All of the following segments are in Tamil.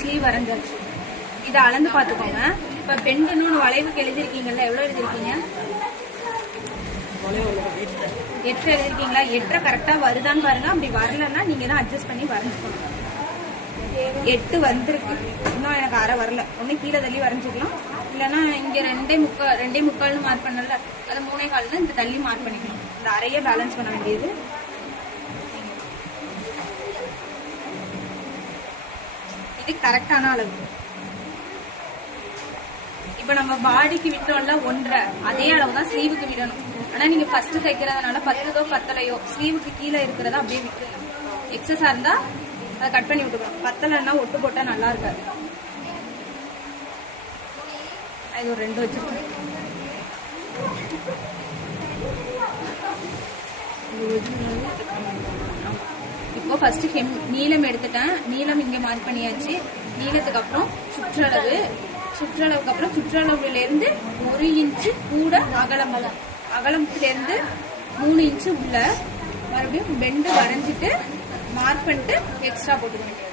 ஸ்லீவ் வரைஞ்சாச்சு. இதை அளந்து பார்த்துக்கோங்க. இப்போ பெண்டுன்னு வளைவுக்கு எழுதிருக்கீங்கல்ல, எவ்வளோ எழுதிருக்கீங்க? 8 எழுதிருக்கீங்களா? 8 கரெக்டாக வருதான்னு பாருங்க. அப்படி வரலன்னா நீங்கள் தான் அட்ஜஸ்ட் பண்ணி வரைஞ்சிக்கணும். 8 வந்திருக்கு, இன்னும் எனக்கு அரை வரல. ஒன்று கீழே தள்ளி வரைஞ்சிக்கலாம், இல்லைன்னா இங்கே 2.25 மார்க் பண்ணல, அதை 3.25 இந்த தள்ளி மார்க் பண்ணிக்கலாம். இந்த அறையே பேலன்ஸ் பண்ண வேண்டியது. இது கரெக்டான அளவு. இப்ப நம்ம பாடிக்கு விட்டோம்ல 1.5, அதே அளவு தான் ஸ்லீவுக்கு விடணும். ஆனா நீங்க ஃபர்ஸ்ட் தைக்கிறதுனால 10 10 ஸ்லீவுக்கு கீழே இருக்கிறத அப்படியே விட்டுருங்க. எக்ஸஸா இருந்தா அதை கட் பண்ணி விட்டுக்கணும். 10 ஒட்டு போட்டா நல்லா இருக்காது. இது ஒரு 2 வச்சிருக்கேன். இப்போ ஃபர்ஸ்ட் நீளம் எடுத்துட்டேன். நீளம் இங்க மார்க் பண்ணியாச்சு. நீளத்துக்கு அப்புறம் சுற்றளவுக்கு அப்புறம் சுற்றளவுல இருந்து 1 இன்ச்சு கூட அகலத்துல இருந்து 3 இன்ச்சு உள்ள மறுபடியும் பெண்டு வரைஞ்சிட்டு மார்க் பண்ணிட்டு எக்ஸ்ட்ரா போட்டுக்க வேண்டியது.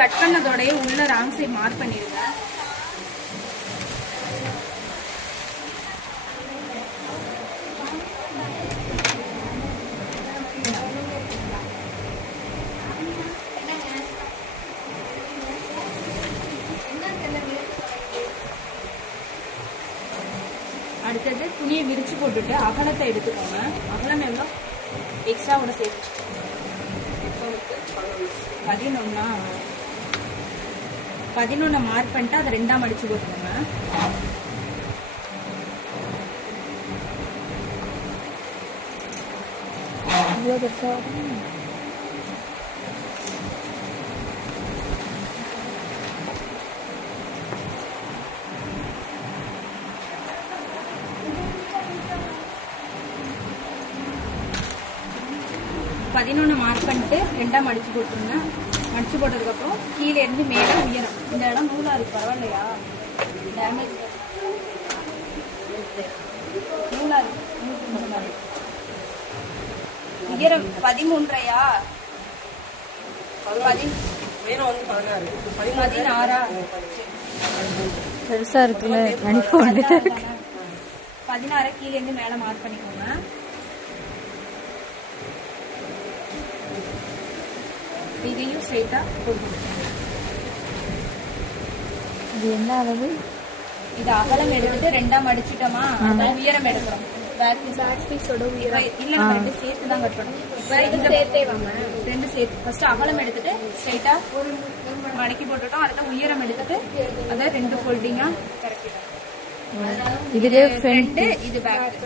கட் பண்ணதோடய உள்ள ராங் சைட் மார்க் பண்ணிடுங்க. அடுத்தது துணியை விரிச்சு போட்டுட்டு அகலத்தை எடுத்துக்கோங்க. அகலம் எவ்வளோ? எக்ஸ்ட்ராவோட சேர்த்து 11 மார்க் பண்ணிட்டு அதை 2ஆ மடிச்சு போட்டுக்கோங்க. மார்க் பண்ணிட்டு 2ஆ மடிச்சு போட்டுருங்க. மடிச்சு போட்டதுக்கு அப்புறம் கீழே இருந்து மேல உயரம். இந்த இடம் நூலா இருக்கு, பரவாயில்லையா? டேமேஜ் நூலா இருக்கு. உயரம் 13.5 16 பெருசா இருக்குல்ல, 16 கீழே இருந்து மேல மார்க் பண்ணிக்கோங்க. இதையும் ஸ்ட்ரைட்டா போட்டுக்கோங்க. இது என்ன அளவு? இது அகலம் எடுத்துட்டு 2ஆ மடிச்சிட்டோமா, உயரம் எடுக்கிறோம். இல்ல நம்ம 2 சேர்த்து தான் கட் பண்ணணும். சேர்த்தே வாங்க, 2 சேர்த்து. ஃபர்ஸ்ட் அகலம் எடுத்துட்டு ஸ்ட்ரைட்டா மடக்கி போட்டுட்டோம். அடுத்த உயரம் எடுத்துட்டு அதை 2 ஃபோல்டிங்கா கரெக்டிட்டோம். இதுல ஃப்ரண்ட், இது பேக்.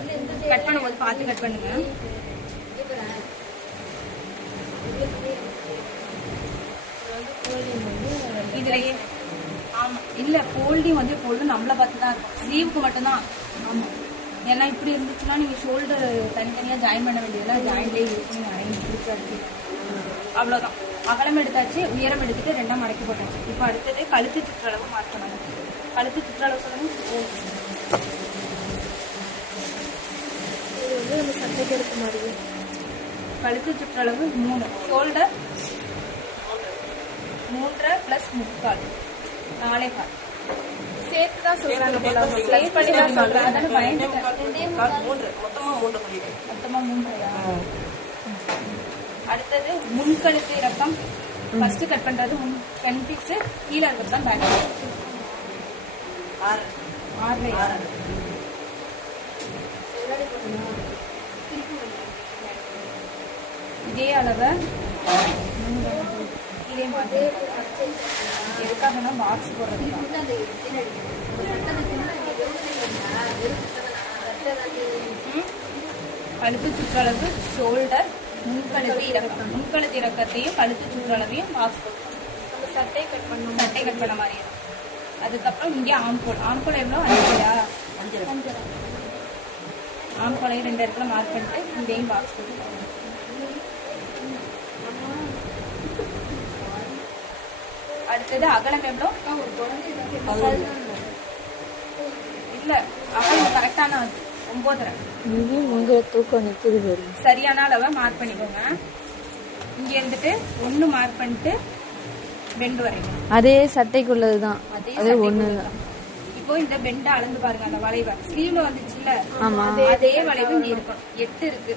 கட் பண்ணும்போது பார்த்து கட் பண்ணுங்க. இதுலயே ஆமா இல்ல ஃபோல்டிங் வந்து எப்பொழுதும் நம்மளை பார்த்து தான் இருக்கும். ஸ்லீவுக்கு மட்டும்தான். ஆமா, ஏன்னா இப்படி இருந்துச்சுன்னா நீங்க ஷோல்டர் தனித்தனியா ஜாயின் பண்ண வேண்டியதுல ஜாயின்லேயே இருக்குன்னு நிறைய. அவ்வளவுதான். அகலம் எடுத்தாச்சு, உயரம் எடுத்துட்டு 2ஆ மடக்கி போட்டாச்சு. இப்போ அடுத்தது கழுத்து சுற்றளவு மார்க் பண்ணணும். கழுத்து சுற்றளவு சொல்லுங்க. நம்ம சட்டைக்கு எடுத்த மாதிரி கழுத்து சுற்றளவு 3, ஷோல்டர் 3.5 + 3/4 4.5 சேர்த்து தான் சொல்றாங்க. மொத்தமா 3. அடுத்தது முன்கழுத்து இறக்கம். ஃபர்ஸ்ட் கட் பண்றது ஃப்ரண்ட் பீஸ், கீழே இருக்கிறது தான் பேக். 6. இதே அளவை இதே மாதிரி எதுக்காகனா பாக்ஸ் போடுறது. கழுத்து சுற்றளவு, ஷோல்டர், முன்கழுத்து இறக்கத்தையும் கழுத்து சுற்றளவையும் பாக்ஸ் போடுறோம். சட்டை கட் பண்ண மாதிரி. அதுக்கப்புறம் இங்கே ஆம்கோல் எவ்வளோ? 5. ஆம்கோலையும் 2 இடத்துல மார்க் பண்ணிட்டு இதையும் பாக்ஸ் போட்டுக்கோங்க. அடுத்தது அகலம் எவ்வளோ? இல்ல அகலம் கரெக்டான 9.5. இது உங்க தூக்கம் நிற்குது பாரு. சரியான அளவை மார்க் பண்ணிக்கோங்க. இங்க இருந்துட்டு 1 மார்க் பண்ணிட்டு பெண்ட் வரைக்கும். அதே சட்டைக்குள்ளதுதான், அது ஒண்ணுதான். இப்போ இந்த பெண்ட அளந்து பாருங்க, அந்த வளைவை ஸ்லீவ்ல வந்துச்சுல்ல, ஆமா. அதே வளைவு இங்க இருக்கும். 8 இருக்கு.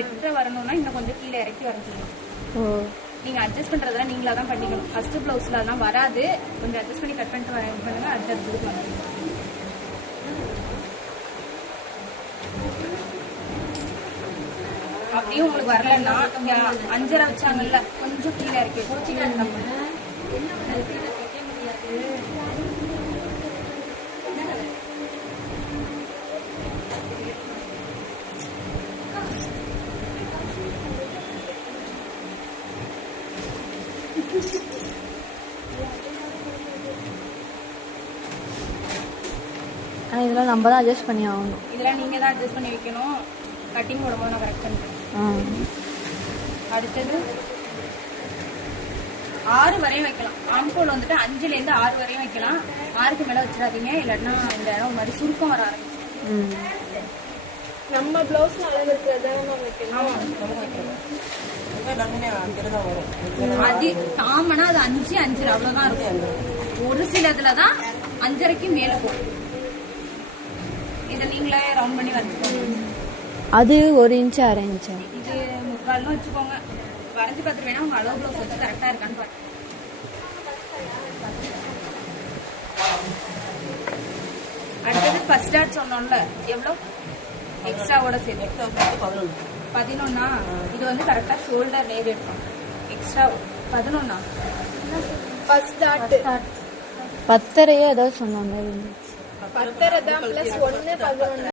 8 வரணும்னா இன்னும் கொஞ்சம் கீழே இறக்கி வரைஞ்சிடணும். ஓ, நீங்க அட்ஜஸ்ட் பண்றதா நீங்களா தான் பண்ணிக்கணும். ஃபர்ஸ்ட் பிளவுஸ்ல எல்லாம் வராது, கொஞ்சம் அட்ஜஸ்ட் பண்ணி கட் பண்ணிட்டு பண்ணுங்க. அடுத்தது பண்ணுங்க. அப்படியும் உங்களுக்கு வரலன்னா இங்க 5.5 வச்சாங்கல்ல, கொஞ்சம் கீழே இறக்கி வச்சு ஆனா இதெல்லாம் நம்ம தான் அட்ஜஸ்ட் பண்ணி ஆகணும். இதெல்லாம் நீங்க தான் அட்ஜஸ்ட் பண்ணி வைக்கணும். கட்டிங் போடும்போது நான் கரெக்ட் பண்ணுறேன். அடுத்தது 6 வரையும் வைக்கலாம். ஆம்கோல் வந்துட்டு 5ல இருந்து 6 வரையும் வைக்கலாம். 6க்கு மேல வச்சிடாதீங்க, இல்லைன்னா இந்த இடம் மாதிரி சுருக்கம் வர ஆரம்பிக்கும். நம்ம பிளவுஸ் அளவு இருக்கிறதான வைக்கணும். அது காமனா அது 5 5 அவ்வளவுதான் இருக்கும். ஒரு சிலதுலதான் 5.5க்கு மேல போகும். இதை நீங்களே ரவுண்ட் பண்ணி வச்சுக்கோங்க. அது 1 இன்ச்சு 1/2 இன்ச்சா? இது 3/4 வச்சுக்கோங்க. வரைஞ்சு பார்த்து வேணா உங்க அளவு பிளவுஸ் வச்சு கரெக்டா இருக்கான்னு பாருங்க. அடுத்தது ஃபர்ஸ்ட் டாட் சொன்னோம்ல, எவ்வளோ எக்ஸ்ட்ராவோட சேர்த்து 11. இது வந்து கரெக்டா ஷோல்டர் நேர் எடுக்கணும். எக்ஸ்ட்ரா 11. ஃபர்ஸ்ட் டாட் 10.5 ஏதோ சொன்னாங்க. 10.5 தான் +1 11.